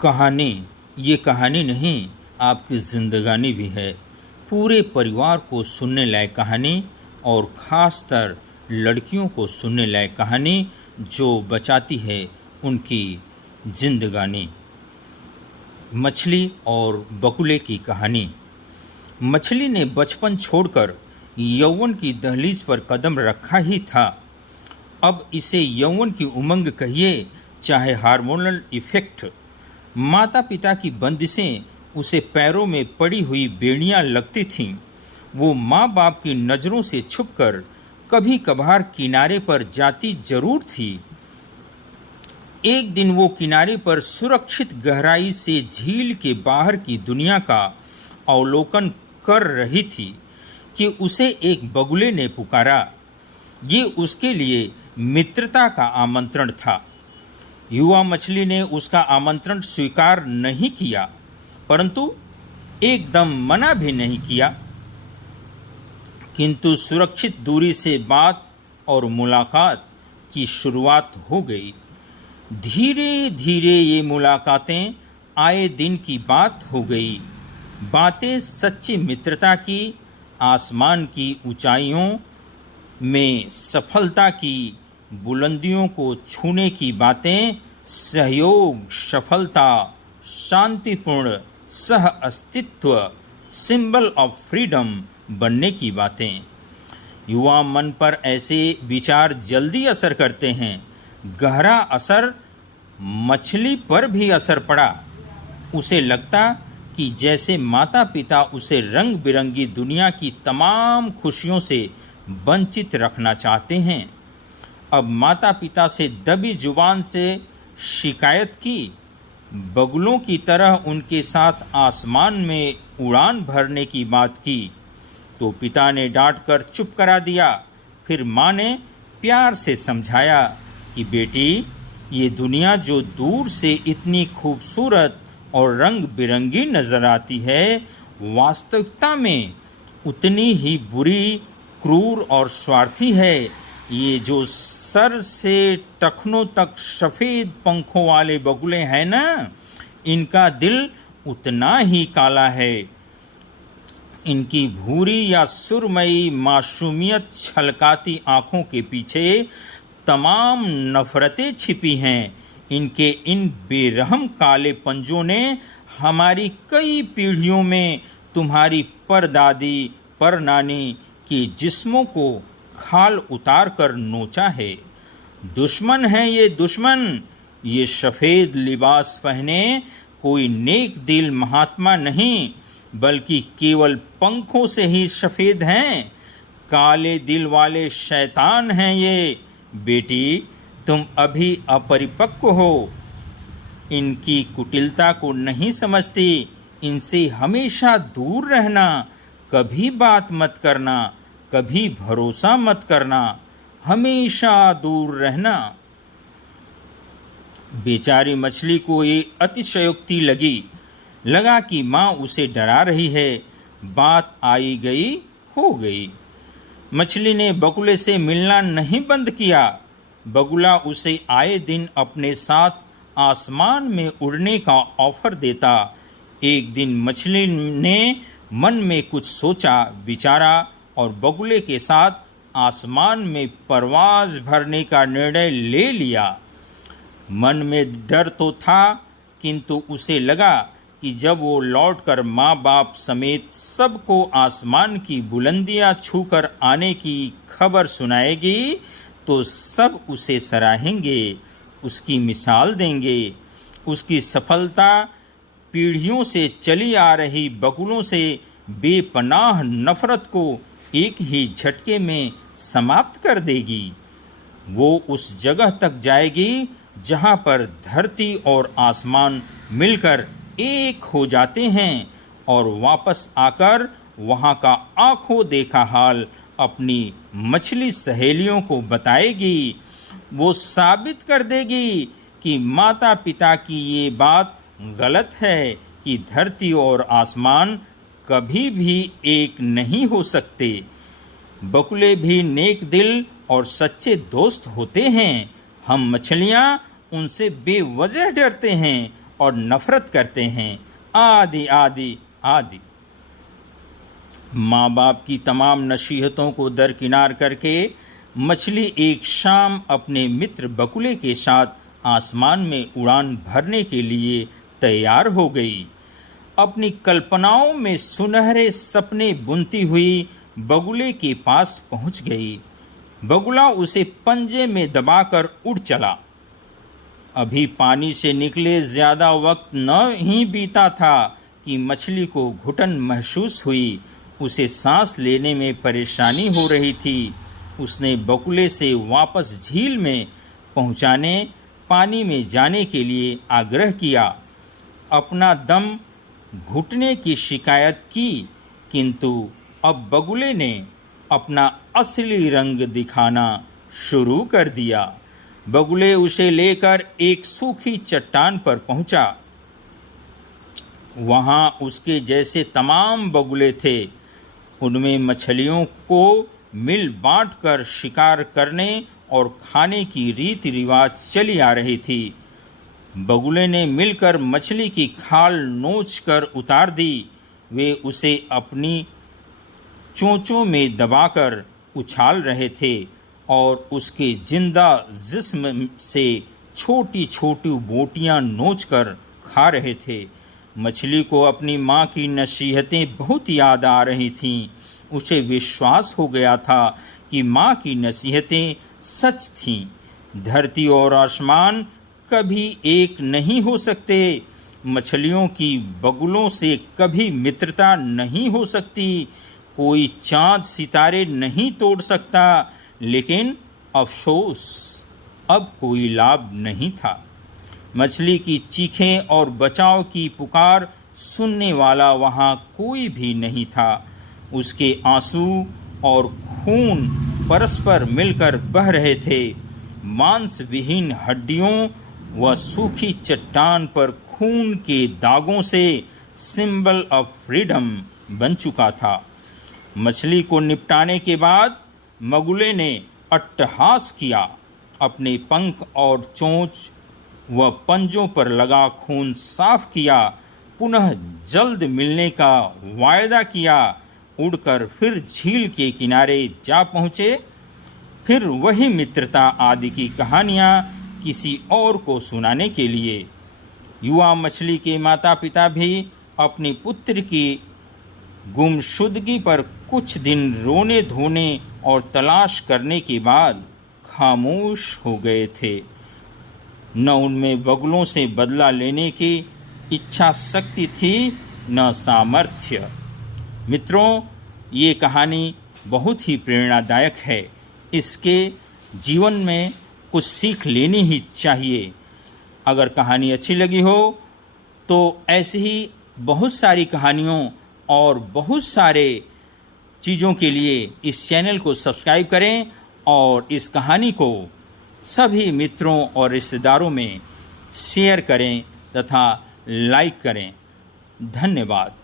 कहानी ये कहानी नहीं, आपकी ज़िंदगानी भी है। पूरे परिवार को सुनने लायक कहानी और ख़ासतर लड़कियों को सुनने लायक कहानी जो बचाती है उनकी ज़िंदगानी। मछली और बगुले की कहानी। मछली ने बचपन छोड़कर यौवन की दहलीज पर कदम रखा ही था। अब इसे यौवन की उमंग कहिए, चाहे हार्मोनल इफ़ेक्ट। माता पिता की बंदिशें उसे पैरों में पड़ी हुई बेड़ियां लगती थीं। वो माँ बाप की नज़रों से छुपकर कभी कभार किनारे पर जाती जरूर थी। एक दिन वो किनारे पर सुरक्षित गहराई से झील के बाहर की दुनिया का अवलोकन कर रही थी कि उसे एक बगुले ने पुकारा। ये उसके लिए मित्रता का आमंत्रण था। युवा मछली ने उसका आमंत्रण स्वीकार नहीं किया, परंतु एकदम मना भी नहीं किया। किंतु सुरक्षित दूरी से बात और मुलाकात की शुरुआत हो गई। धीरे धीरे ये मुलाकातें आए दिन की बात हो गई। बातें सच्ची मित्रता की, आसमान की ऊंचाइयों में सफलता की, बुलंदियों को छूने की बातें, सहयोग, सफलता, शांतिपूर्ण सह अस्तित्व, सिंबल ऑफ फ्रीडम बनने की बातें। युवा मन पर ऐसे विचार जल्दी असर करते हैं। गहरा असर मछली पर भी असर पड़ा। उसे लगता कि जैसे माता पिता उसे रंग बिरंगी दुनिया की तमाम खुशियों से वंचित रखना चाहते हैं। अब माता पिता से दबी जुबान से शिकायत की। बगुलों की तरह उनके साथ आसमान में उड़ान भरने की बात की तो पिता ने डांट कर चुप करा दिया। फिर माँ ने प्यार से समझाया कि बेटी, ये दुनिया जो दूर से इतनी खूबसूरत और रंग बिरंगी नज़र आती है, वास्तविकता में उतनी ही बुरी, क्रूर और स्वार्थी है। ये जो सर से टखनों तक सफ़ेद पंखों वाले बगुले हैं ना, इनका दिल उतना ही काला है। इनकी भूरी या सुरमई मासूमियत छलकाती आँखों के पीछे तमाम नफ़रतें छिपी हैं। इनके इन बेरहम काले पंजों ने हमारी कई पीढ़ियों में तुम्हारी परदादी, परनानी के जिस्मों को खाल उतार कर नोचा है। दुश्मन है ये दुश्मन। ये सफ़ेद लिबास पहने कोई नेक दिल महात्मा नहीं, बल्कि केवल पंखों से ही सफ़ेद हैं। काले दिल वाले शैतान हैं ये। बेटी, तुम अभी अपरिपक्व हो, इनकी कुटिलता को नहीं समझती। इनसे हमेशा दूर रहना। कभी बात मत करना, कभी भरोसा मत करना, हमेशा दूर रहना। बेचारी मछली को ये अतिशयोक्ति लगा कि माँ उसे डरा रही है। बात आई गई हो गई। मछली ने बगुले से मिलना नहीं बंद किया। बगुला उसे आए दिन अपने साथ आसमान में उड़ने का ऑफर देता। एक दिन मछली ने मन में कुछ सोचा विचारा और बगुले के साथ आसमान में परवाज़ भरने का निर्णय ले लिया। मन में डर तो था, किंतु उसे लगा कि जब वो लौटकर माँ बाप समेत सबको आसमान की बुलंदियाँ छूकर आने की खबर सुनाएगी तो सब उसे सराहेंगे, उसकी मिसाल देंगे। उसकी सफलता पीढ़ियों से चली आ रही बगुलों से बेपनाह नफरत को एक ही झटके में समाप्त कर देगी। वो उस जगह तक जाएगी जहाँ पर धरती और आसमान मिलकर एक हो जाते हैं और वापस आकर वहाँ का आंखों देखा हाल अपनी मछली सहेलियों को बताएगी। वो साबित कर देगी कि माता पिता की ये बात गलत है कि धरती और आसमान कभी भी एक नहीं हो सकते। बगुले भी नेक दिल और सच्चे दोस्त होते हैं। हम मछलियाँ उनसे बेवजह डरते हैं और नफरत करते हैं, आदि आदि आदि। माँ बाप की तमाम नसीहतों को दरकिनार करके मछली एक शाम अपने मित्र बगुले के साथ आसमान में उड़ान भरने के लिए तैयार हो गई। अपनी कल्पनाओं में सुनहरे सपने बुनती हुई बगुले के पास पहुंच गई। बगुला उसे पंजे में दबाकर उड़ चला। अभी पानी से निकले ज़्यादा वक्त न ही बीता था कि मछली को घुटन महसूस हुई। उसे सांस लेने में परेशानी हो रही थी। उसने बगुले से वापस झील में पहुंचाने पानी में जाने के लिए आग्रह किया। अपना दम घुटने की शिकायत की, किंतु अब बगुले ने अपना असली रंग दिखाना शुरू कर दिया। बगुले उसे लेकर एक सूखी चट्टान पर पहुंचा। वहां उसके जैसे तमाम बगुले थे। उनमें मछलियों को मिल बांट कर शिकार करने और खाने की रीति रिवाज चली आ रही थी। बगुले ने मिलकर मछली की खाल नोच कर उतार दी। वे उसे अपनी चोंचों में दबाकर उछाल रहे थे और उसके जिंदा जिस्म से छोटी छोटी बोटियां नोचकर खा रहे थे। मछली को अपनी माँ की नसीहतें बहुत याद आ रही थीं। उसे विश्वास हो गया था कि माँ की नसीहतें सच थीं। धरती और आसमान कभी एक नहीं हो सकते। मछलियों की बगुलों से कभी मित्रता नहीं हो सकती। कोई चांद सितारे नहीं तोड़ सकता। लेकिन अफसोस, अब कोई लाभ नहीं था। मछली की चीखें और बचाव की पुकार सुनने वाला वहाँ कोई भी नहीं था। उसके आंसू और खून परस्पर मिलकर बह रहे थे। मांस विहीन हड्डियों व सूखी चट्टान पर खून के दागों से सिंबल ऑफ फ्रीडम बन चुका था। मछली को निपटाने के बाद बगुले ने अट्टहास किया। अपने पंख और चोंच व पंजों पर लगा खून साफ किया। पुनः जल्द मिलने का वायदा किया। उड़कर फिर झील के किनारे जा पहुँचे। फिर वही मित्रता आदि की कहानियाँ किसी और को सुनाने के लिए। युवा मछली के माता पिता भी अपनी पुत्र की गुमशुदगी पर कुछ दिन रोने धोने और तलाश करने के बाद खामोश हो गए थे। न उनमें बगुलों से बदला लेने की इच्छा शक्ति थी, न सामर्थ्य। मित्रों, ये कहानी बहुत ही प्रेरणादायक है। इसके जीवन में कुछ सीख लेनी ही चाहिए। अगर कहानी अच्छी लगी हो तो ऐसी ही बहुत सारी कहानियों और बहुत सारे चीज़ों के लिए इस चैनल को सब्सक्राइब करें और इस कहानी को सभी मित्रों और रिश्तेदारों में शेयर करें तथा लाइक करें। धन्यवाद।